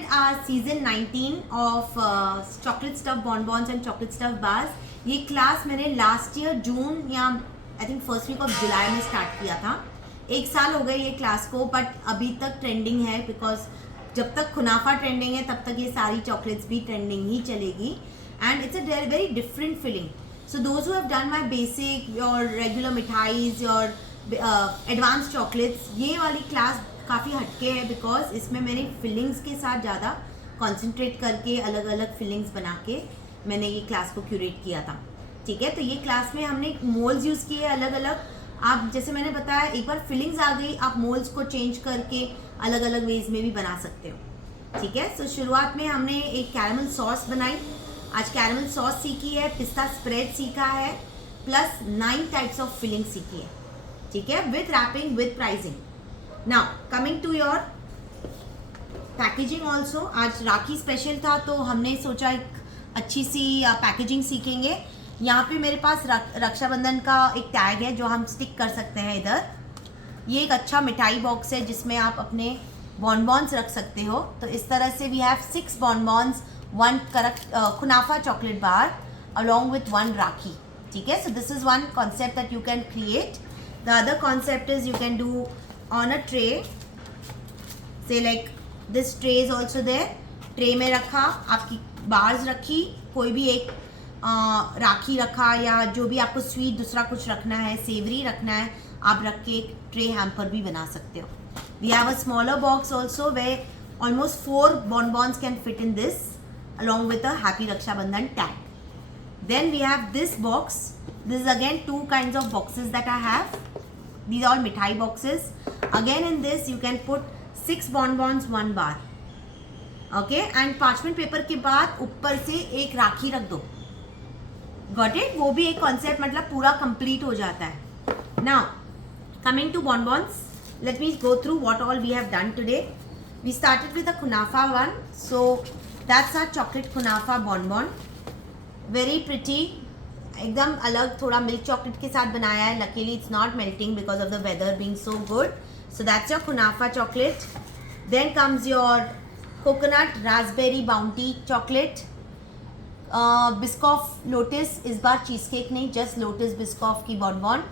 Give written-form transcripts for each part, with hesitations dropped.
started our season 19 of chocolate stuffed bonbons and chocolate stuffed bars. ये class मैंने last year June या I think first week of July में start किया था. 1 साल हो गए ये क्लास को, बट अभी तक ट्रेंडिंग है बिकॉज जब तक खुनाफा ट्रेंडिंग है तब तक ये सारी चॉकलेट्स भी ट्रेंडिंग ही चलेगी. And it's a very different feeling. So those who have done my basic, your regular mithais, your advance chocolates, ये वाली क्लास काफ़ी हटके है बिकॉज इसमें मैंने फिलिंग्स के साथ ज़्यादा कॉन्सेंट्रेट करके अलग अलग फिलिंग्स बना के मैंने ये क्लास को क्यूरेट किया था. ठीक है, तो ये क्लास में हमने मोल्ड्स यूज़ किए अलग अलग. आप जैसे मैंने बताया, एक बार फिलिंग्स आ गई आप मोल्ड्स को चेंज करके अलग अलग वेज में भी बना सकते हो. ठीक है, सो शुरुआत में हमने एक कैरमल सॉस बनाई. आज कैरमल सॉस सीखी है, पिस्ता स्प्रेड सीखा है, प्लस 9 टाइप्स ऑफ फिलिंग सीखी है. ठीक है, with wrapping, with pricing. Now coming to your packaging also. आज राखी स्पेशल था तो हमने सोचा एक अच्छी सी पैकेजिंग सीखेंगे. यहाँ पे मेरे पास रक्षाबंधन का एक टैग है जो हम स्टिक कर सकते हैं इधर. ये एक अच्छा मिठाई बॉक्स है जिसमें आप अपने बॉनबॉन्स रख सकते हो. तो इस तरह से we have 6 bonbons, 1 kunafa chocolate bar along with 1 rakhi. ठीक है, so this is one concept that you can create. The other concept is you can do on a tray. Say like this tray is also there. Tray में रखा, आपकी bars रखी, कोई भी एक राखी रखा, या जो भी आपको स्वीट दूसरा कुछ रखना है, सेवरी रखना है, आप रख के एक ट्रे हैम्पर भी बना सकते हो. We have a smaller box also we almost 4 bonbons can fit in this along with a happy Rakshabandhan tag. Then we have this box. This is again 2 kinds of boxes that I have. These are all mithai boxes. Again in this you can put 6 bonbons, 1 bar. Okay, and parchment paper के बाद ऊपर से एक राखी रख दो. Got it? वो भी एक concept मतलब पूरा complete हो जाता है. Now coming to bonbons, let me go through what all we have done today. We started with a kunafa one. So that's our chocolate kunafa bonbon. Very pretty, एकदम अलग, थोड़ा मिल्क चॉकलेट के साथ बनाया है. Luckily it's not melting because of the weather being so good. So that's your kunafa chocolate. Then comes your coconut raspberry bounty chocolate. Biscoff lotus, इस बार cheese cake नहीं, just lotus Biscoff की bonbon.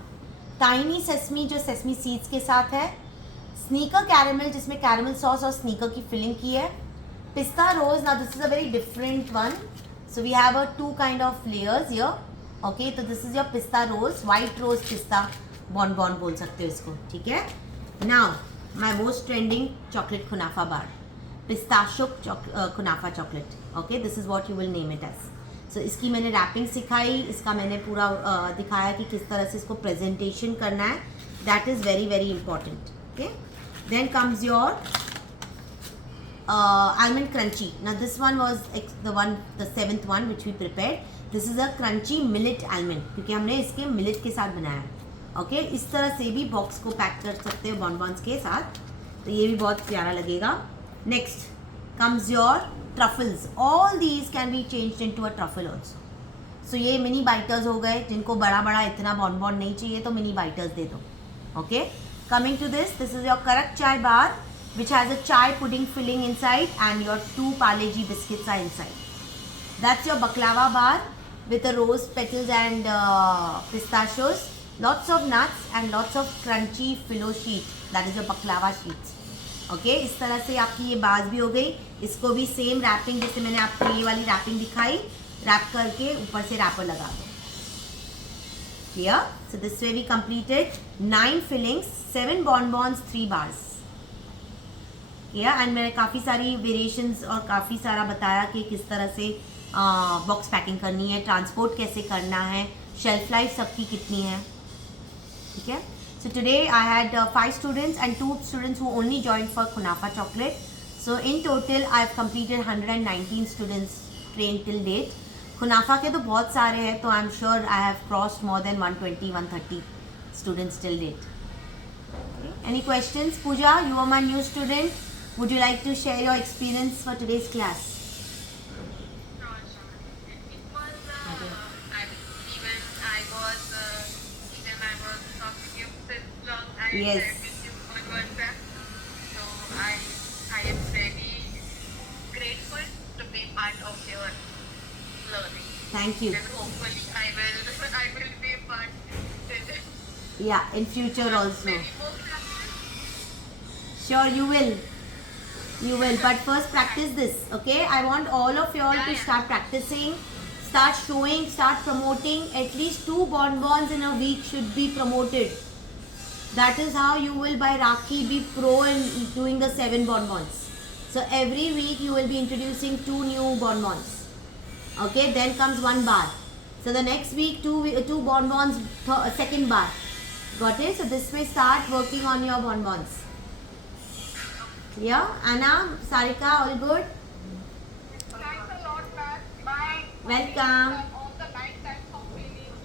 Tiny sesame जो sesame seeds के साथ है. Sneaker caramel जिसमें caramel sauce और sneaker की फिलिंग की है. पिस्ता रोज, now this is a very different one. So we have a 2 kind of layers here. Okay, तो this is your pista rose, white rose pista bonbon बोल सकते हो इसको. ठीक है. Now my most trending chocolate kunafa bar, pistachio kunafa chocolate. Okay, this is what you will name it as. So इसकी मैंने wrapping सिखाई, इसका मैंने पूरा दिखाया कि किस तरह से इसको प्रेजेंटेशन करना है. That is very very important. Okay, then comes your almond crunchy. Now this one was the 7th one which we prepared. This is a crunchy millet almond क्योंकि हमने इसके मिलेट के साथ बनाया है. ओके, इस तरह से भी बॉक्स को पैक कर सकते हो बॉनबॉन्स के साथ, तो ये भी बहुत प्यारा लगेगा. Next comes your truffles. All these can be changed into a truffle also. So ये मिनी बाइटर्स हो गए. जिनको बड़ा बड़ा इतना बॉनबॉन नहीं चाहिए तो मिनी बाइटर्स दे दो. Okay, coming to this is your karak chai bar which has a chai pudding filling inside and your 2 Parle-G biscuits are inside. That's your baklava bar with a rose petals and pistachios, lots of nuts and lots of crunchy filo sheet. That is your baklava sheets. Okay, इस तरह से आपकी ये बाज भी हो गई. इसको भी सेम रैपिंग जैसे मैंने आपको ये वाली रैपिंग दिखाई, रैप करके ऊपर से रैपर लगा दो. Here, so this way we completed 9 fillings, 7 bonbons, 3 bars. And मैंने काफ़ी सारी वेरिएशंस और काफ़ी सारा बताया कि किस तरह से बॉक्स पैकिंग करनी है, ट्रांसपोर्ट कैसे करना है, शेल्फ लाइफ सबकी कितनी है. ठीक है, so today I had 5 students and 2 students who only joined for kunafa chocolate. So in total I have completed 119 students train till date. Kunafa के तो बहुत सारे हैं, तो I am sure I have crossed more than 120-130 students till date. Any questions? Pooja, you are my new student. Would you like to share your experience for today's class? Sure. It was, even I was talking to you since long. I Yes. shared with you on WhatsApp. So I am very of your learning. Thank you. And hopefully I will be part. Yeah, in future also. Maybe more practice. Sure, you will. You will. But first practice this, okay? I want all of you all to Yeah. start practicing, start showing, start promoting. At least 2 bonbons in a week should be promoted. That is how you will by Rakhi be pro in doing the 7 bonbons. So every week you will be introducing 2 new bonbons. Okay, then comes 1 bar. So the next week 2 bonbons, second bar. Got it? So this way start working on your bonbons. Yeah, Anna, Sarika, all good? Thanks a lot, Matt. Bye. Welcome. All the 9 types of feelings.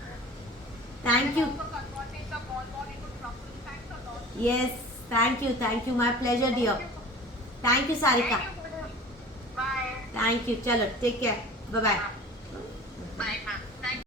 Thank you. Also converting the bonbon into truffle. Thanks a lot. Yes, thank you. My pleasure, dear. Thank you, Sarika. Thank you. Bye. Thank you. Chalo, take care. Bye bye. Bye, ma'am.